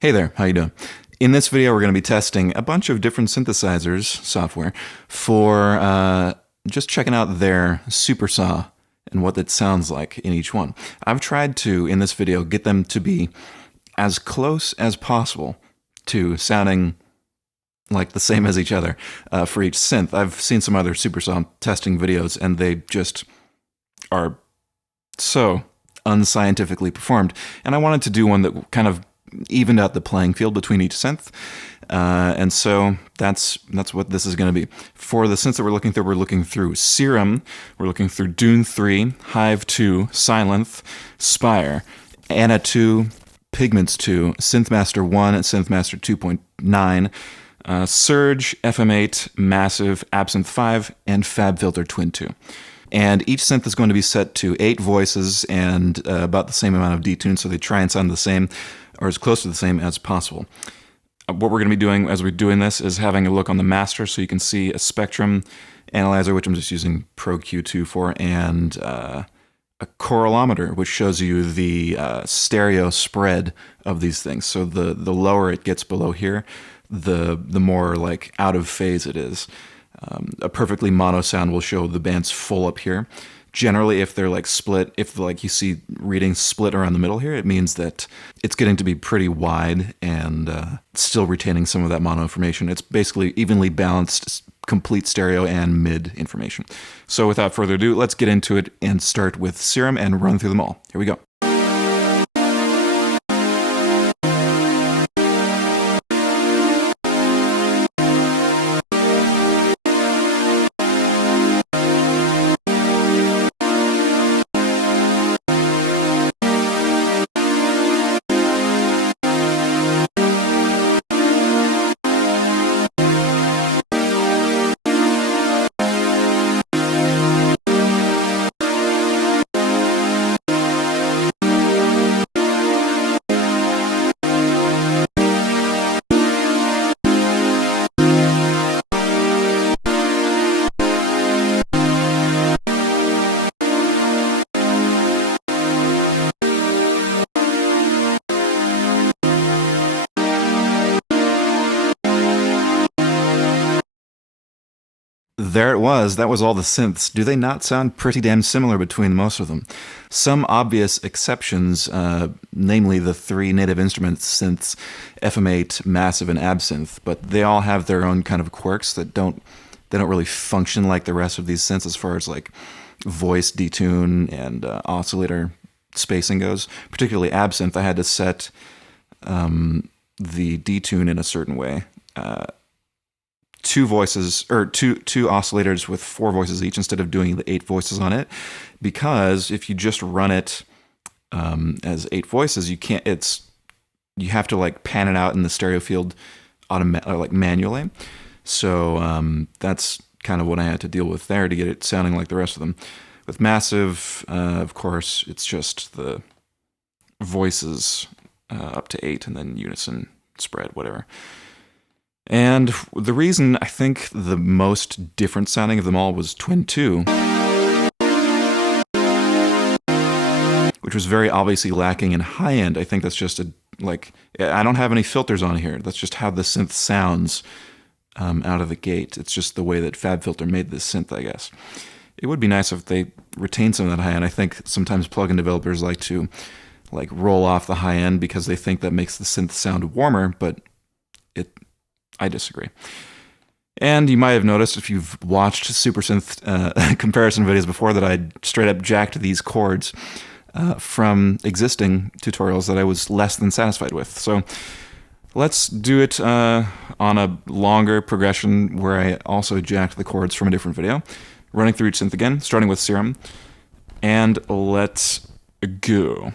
Hey there, how you doing? In this video, we're going to be testing a bunch of different synthesizers software for just checking out their Supersaw and what it sounds like in each one. I've tried to, in this video, get them to be as close as possible to sounding like the same as each other for each synth. I've seen some other Supersaw testing videos, and they just are so unscientifically performed. And I wanted to do one that kind of evened out the playing field between each synth. And so that's what this is going to be. For the synths that we're looking through Serum, we're looking through Dune 3, Hive 2, Sylenth, Spire, Anna 2, Pigments 2, Synthmaster 1, Synthmaster 2.9, Surge, FM8, Massive, Absynth 5, and Fabfilter Twin 2. And each synth is going to be set to 8 voices and about the same amount of detune, so they try and sound the same, or as close to the same as possible. What we're going to be doing as we're doing this is having a look on the master, so you can see a spectrum analyzer, which I'm just using Pro Q2 for, and a corralometer, which shows you the stereo spread of these things. So the lower it gets below here, the more like out of phase it is. A perfectly mono sound will show the band's full up here. Generally, if they're like split, if like you see readings split around the middle here, it means that it's getting to be pretty wide and still retaining some of that mono information. It's basically evenly balanced, complete stereo and mid information. So without further ado, let's get into it and start with Serum and run through them all. Here we go. There it was. That was all the synths. Do they not sound pretty damn similar between most of them? Some obvious exceptions, namely the 3 native instruments synths, FM8, Massive, and Absynth, but they all have their own kind of quirks that don't really function like the rest of these synths as far as like voice detune and oscillator spacing goes. Particularly Absynth, I had to set the detune in a certain way. 2 voices, or two oscillators with 4 voices each instead of doing the 8 voices on it, because if you just run it as 8 voices, you have to like pan it out in the stereo field like manually. So that's kind of what I had to deal with there to get it sounding like the rest of them. With Massive, of course, it's just the voices up to 8 and then unison spread, whatever. And the reason I think the most different sounding of them all was Twin 2, which was very obviously lacking in high end. I think that's just I don't have any filters on here. That's just how the synth sounds out of the gate. It's just the way that Fabfilter made this synth, I guess. It would be nice if they retained some of that high end. I think sometimes plugin developers like to roll off the high end because they think that makes the synth sound warmer, but I disagree. And you might have noticed if you've watched Super Synth comparison videos before that I straight up jacked these chords from existing tutorials that I was less than satisfied with. So let's do it on a longer progression where I also jacked the chords from a different video. Running through each synth again, starting with Serum. And let's go.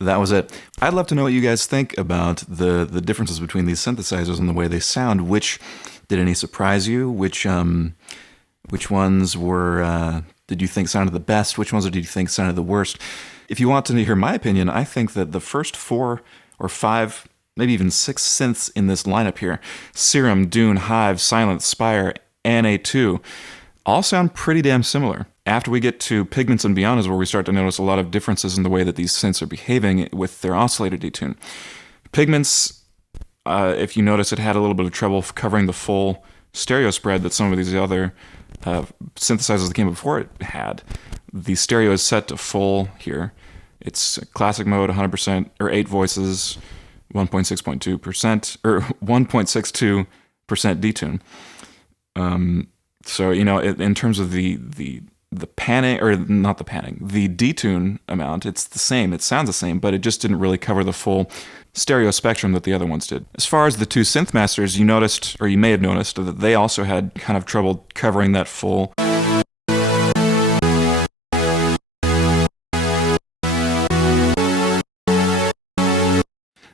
That was it. I'd love to know what you guys think about the differences between these synthesizers and the way they sound. Did any surprise you? Which ones were did you think sounded the best? Which ones did you think sounded the worst? If you want to hear my opinion, I think that the first 4 or 5, maybe even 6 synths in this lineup here, Serum, Dune, Hive, Sylenth, Spire, and A2, all sound pretty damn similar. After we get to Pigments and beyond is where we start to notice a lot of differences in the way that these synths are behaving with their oscillator detune. Pigments, if you notice, it had a little bit of trouble covering the full stereo spread that some of these other synthesizers that came before it had. The stereo is set to full here. It's classic mode, 100%, or 8 voices, 1.6.2%, or 1.62% detune. So, in terms of the panning, or not the panning, the detune amount, it's the same. It sounds the same, but it just didn't really cover the full stereo spectrum that the other ones did. As far as the 2 Synthmasters, you noticed, or you may have noticed, that they also had kind of trouble covering that full.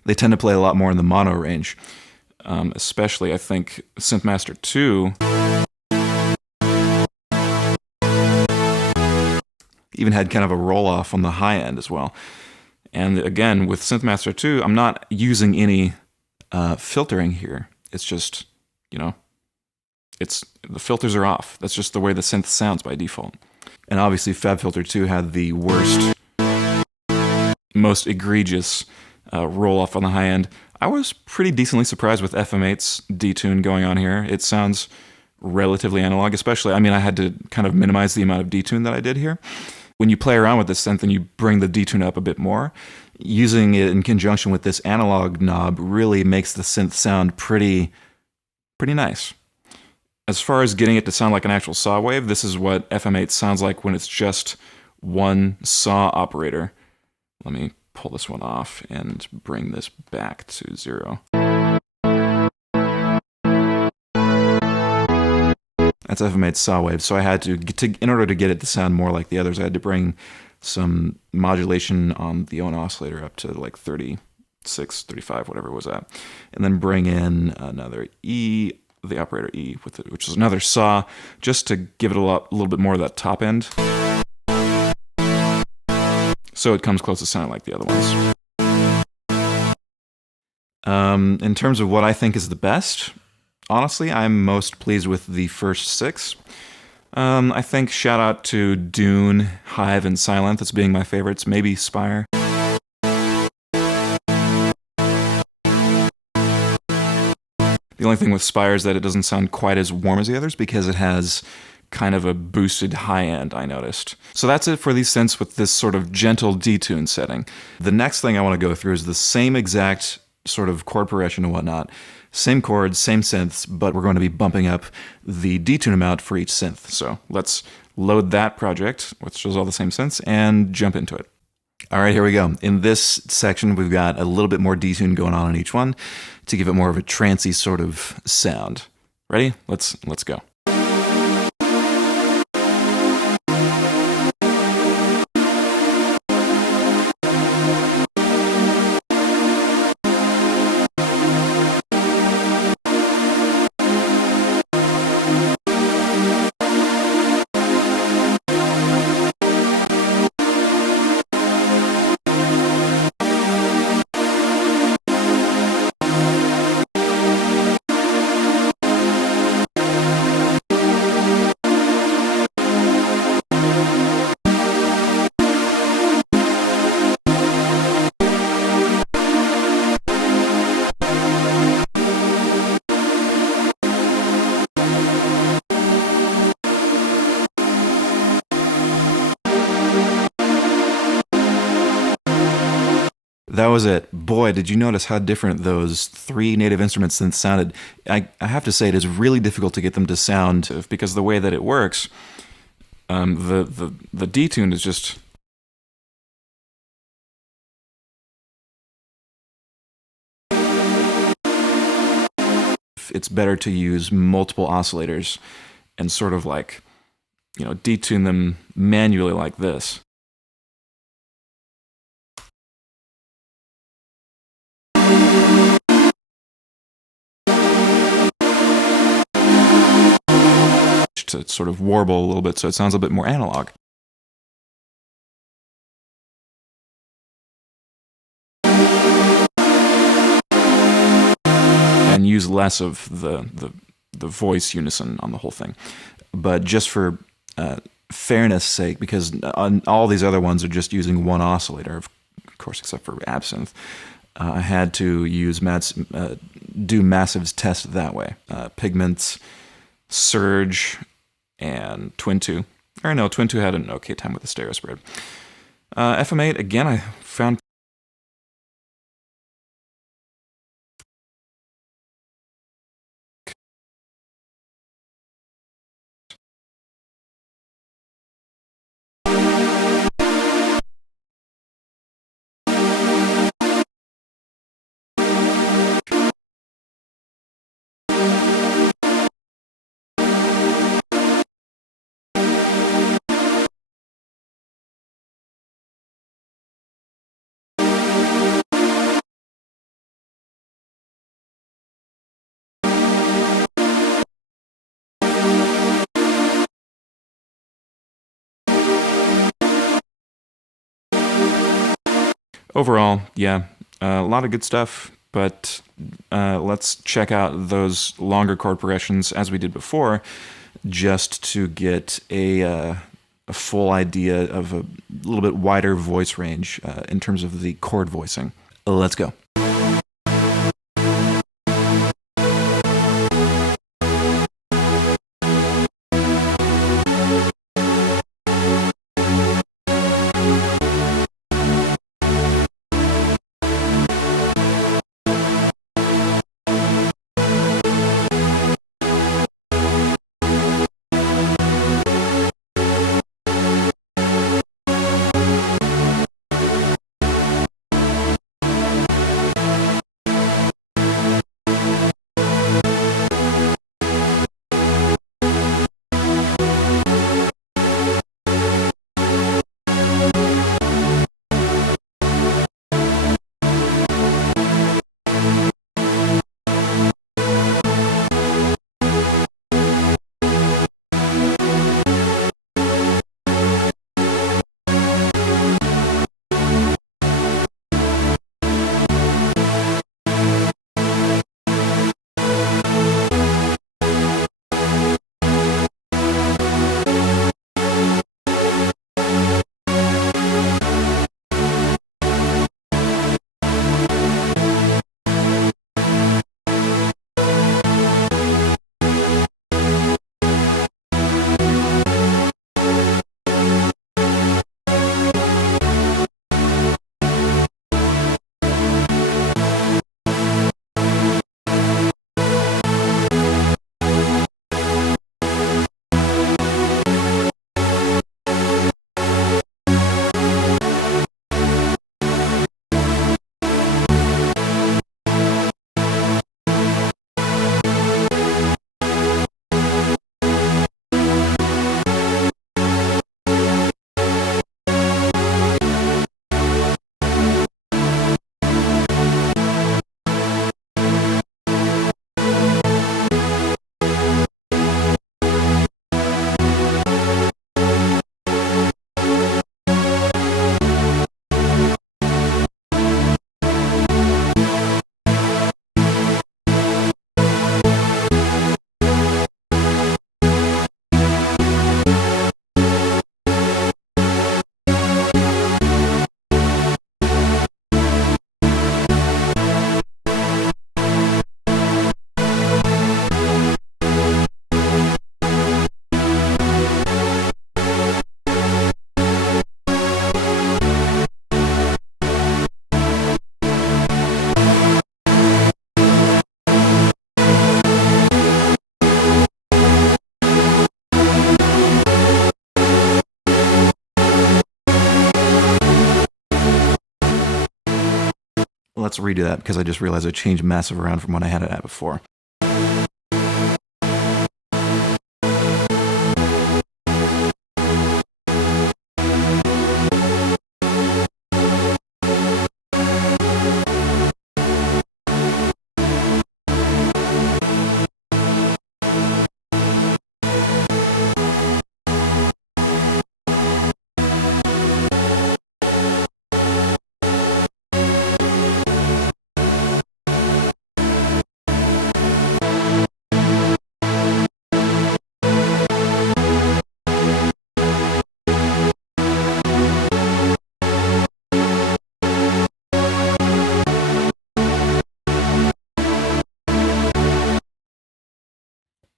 They tend to play a lot more in the mono range. Especially, I think, Synthmaster 2 even had kind of a roll-off on the high end as well. And again, with Synthmaster 2, I'm not using any filtering here. It's just, the filters are off. That's just the way the synth sounds by default. And obviously, Fabfilter 2 had the worst, most egregious roll-off on the high end. I was pretty decently surprised with FM8's detune going on here. It sounds relatively analog, especially, I had to kind of minimize the amount of detune that I did here. When you play around with this synth and you bring the detune up a bit more, using it in conjunction with this analog knob really makes the synth sound pretty nice. As far as getting it to sound like an actual saw wave, this is what FM8 sounds like when it's just one saw operator. Let me pull this one off and bring this back to 0. That's FM8's saw wave, so I had to, in order to get it to sound more like the others, I had to bring some modulation on the own oscillator up to like 36, 35, whatever it was at, and then bring in another E, the operator E, which is another saw, just to give it a little bit more of that top end, so it comes close to sounding like the other ones. In terms of what I think is the best, honestly, I'm most pleased with the first 6. I think shout out to Dune, Hive, and Sylenth as being my favorites, maybe Spire. The only thing with Spire is that it doesn't sound quite as warm as the others because it has kind of a boosted high end, I noticed. So that's it for these synths with this sort of gentle detune setting. The next thing I want to go through is the same exact sort of chord progression and whatnot. Same chords, same synths, but we're going to be bumping up the detune amount for each synth. So let's load that project, which shows all the same synths, and jump into it. All right, here we go. In this section, we've got a little bit more detune going on in each one to give it more of a trancey sort of sound. Ready? Let's go. That was it. Boy, did you notice how different those 3 native instruments synths sounded. I have to say it is really difficult to get them to sound, because the way that it works, the detune is just... It's better to use multiple oscillators and sort of like, detune them manually like this. pitch to sort of warble a little bit so it sounds a bit more analog. And use less of the voice unison on the whole thing. But just for fairness sake, because on all these other ones are just using one oscillator, of course, except for Absynth, I had to use do Massive's test that way. Pigments, Surge, and Twin 2. Or no, Twin 2 had an okay time with the stereo spread. FM8, again, I found overall, yeah, a lot of good stuff, but let's check out those longer chord progressions as we did before, just to get a full idea of a little bit wider voice range in terms of the chord voicing. Let's go. Let's redo that because I just realized I changed Massive around from what I had it at before.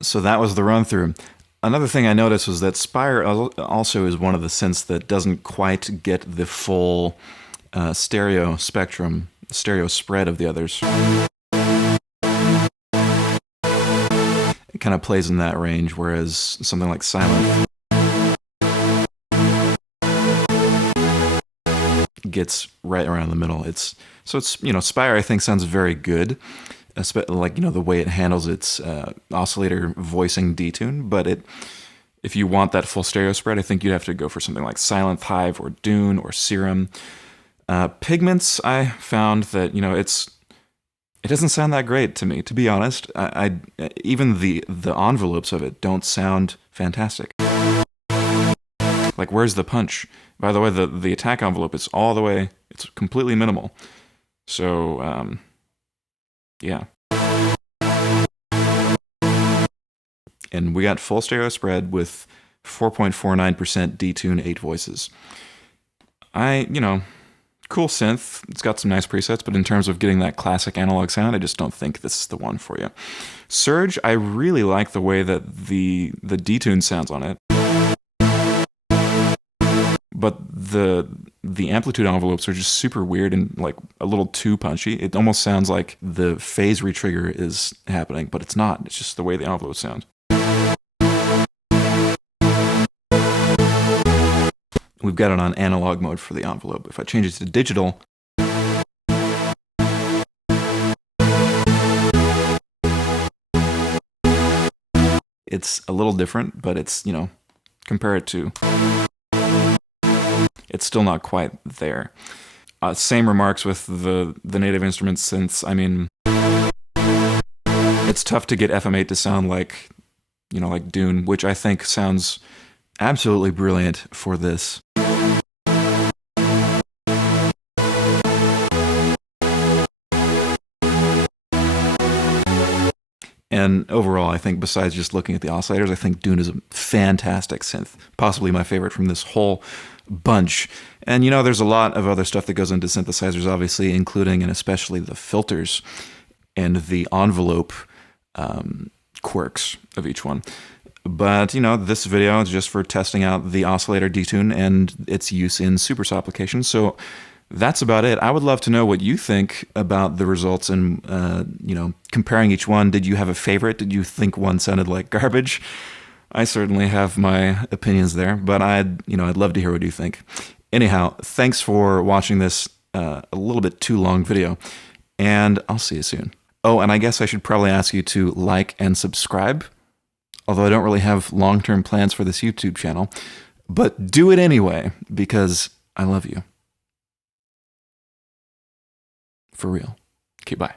So that was the run through. Another thing I noticed was that Spire also is one of the synths that doesn't quite get the full stereo spectrum, stereo spread of the others. It kind of plays in that range, whereas something like Sylenth gets right around the middle. So it's Spire I think sounds very good, like the way it handles its oscillator voicing detune. But if you want that full stereo spread, I think you'd have to go for something like Sylenth, Hive, or Dune, or Serum. Pigments, I found that it doesn't sound that great to me, to be honest. Even the envelopes of it don't sound fantastic. Like, where's the punch? By the way, the attack envelope is all the way, it's completely minimal. So, yeah. And we got full stereo spread with 4.49% detune, 8 voices. Cool synth. It's got some nice presets, but in terms of getting that classic analog sound, I just don't think this is the one for you. Surge, I really like the way that the detune sounds on it. But the amplitude envelopes are just super weird and like a little too punchy. It almost sounds like the phase retrigger is happening, but it's not. It's just the way the envelopes sound. We've got it on analog mode for the envelope. If I change it to digital, it's a little different, but it's, compare it to, it's still not quite there. Same remarks with the native instrument synths. I mean, it's tough to get FM8 to sound like, like Dune, which I think sounds absolutely brilliant for this. And overall, I think besides just looking at the oscillators, I think Dune is a fantastic synth, possibly my favorite from this whole bunch. And there's a lot of other stuff that goes into synthesizers, obviously, including and especially the filters and the envelope quirks of each one. But, this video is just for testing out the oscillator detune and its use in Supersaw applications. So that's about it. I would love to know what you think about the results and, comparing each one. Did you have a favorite? Did you think one sounded like garbage? I certainly have my opinions there, but I'd love to hear what you think. Anyhow, thanks for watching this a little bit too long video, and I'll see you soon. Oh, and I guess I should probably ask you to like and subscribe, although I don't really have long-term plans for this YouTube channel, but do it anyway, because I love you. For real. Okay, bye.